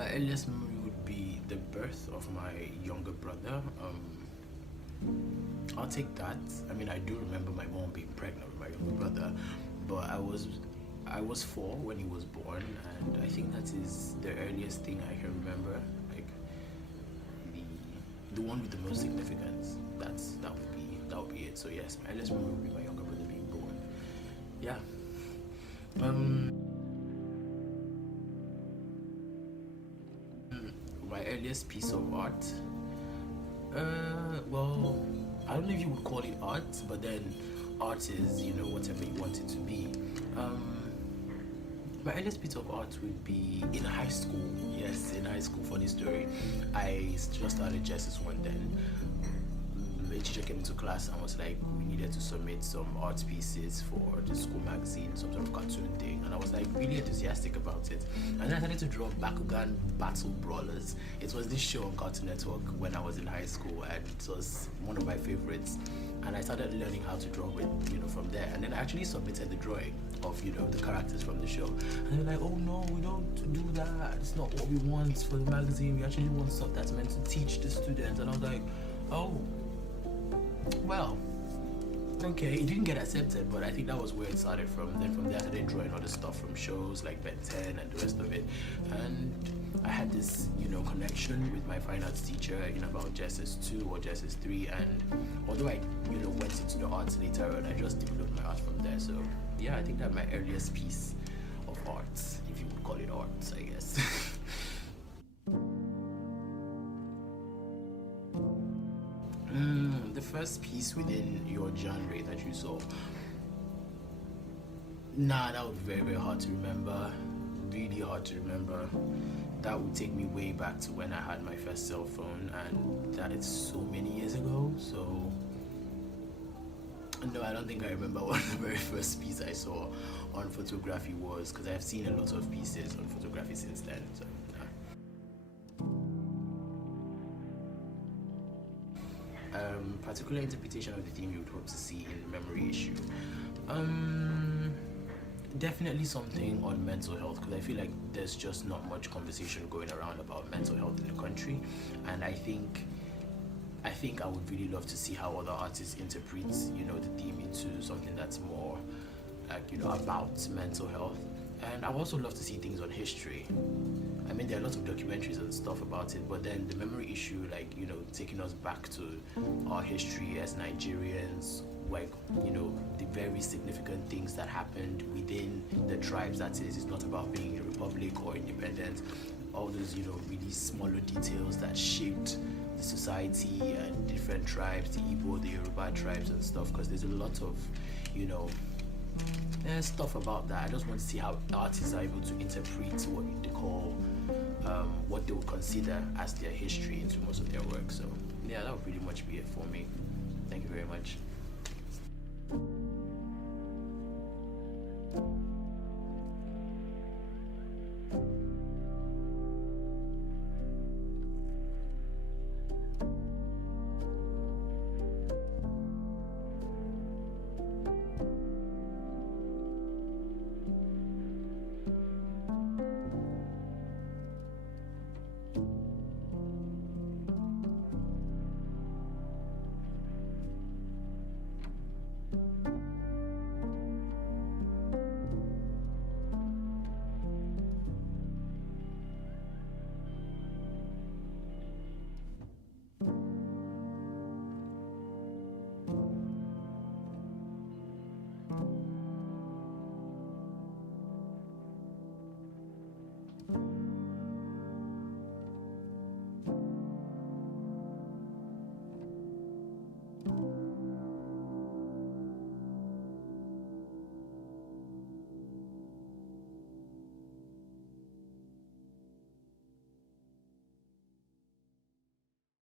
My earliest memory would be the birth of my younger brother. I'll take that. I mean, I do remember my mom being pregnant with my younger brother, but I was 4 when he was born, and I think that is the earliest thing I can remember. Like the one with the most significance. That would be it. So yes, my earliest memory would be my younger brother being born. Yeah. Um. My earliest piece of art. Well, I don't know if you would call it art, but then art is, whatever you want it to be. Um, my earliest piece of art would be in high school. Yes, in high school. Funny story. I just started Genesis one then. The teacher came into class and was like, we needed to submit some art pieces for the school magazine, some sort of cartoon thing, and I was like really enthusiastic about it. And then I started to draw Bakugan Battle Brawlers. It was this show on Cartoon Network when I was in high school, and it was one of my favorites. And I started learning how to draw with, from there. And then I actually submitted the drawing of, the characters from the show. And they're like, oh no, we don't do that. It's not what we want for the magazine. We actually want stuff that's meant to teach the students. And I was like, oh. Well, okay, it didn't get accepted, but I think that was where it started from. Then from there, I started drawing other stuff from shows like Ben 10 and the rest of it. And I had this, connection with my fine arts teacher in about Genesis 2 or Genesis 3. And although I, went into the arts later on, I just developed my art from there. So yeah, I think that my earliest piece of art, if you would call it art, I guess. The first piece within your genre that you saw. Nah, that would be very, very hard to remember. Really hard to remember. That would take me way back to when I had my first cell phone, and that is so many years ago. So no, I don't think I remember what the very first piece I saw on photography was, because I've seen a lot of pieces on photography since then. So nah. Particular interpretation of the theme you would hope to see in the memory issue. Definitely something on mental health, because I feel like there's just not much conversation going around about mental health in the country, and I think I would really love to see how other artists interpret, the theme into something that's more like, about mental health. And I would also love to see things on history. I mean, there are lots of documentaries and stuff about it, but then the memory issue, like, taking us back to our history as Nigerians, like, the very significant things that happened within the tribes. That is, it's not about being a republic or independent. All those, really smaller details that shaped the society and different tribes, the Igbo, the Yoruba tribes and stuff, because there's a lot of, there's stuff about that. I just want to see how artists are able to interpret what they call, what they would consider as their history into most of their work. So yeah, that would pretty much be it for me. Thank you very much.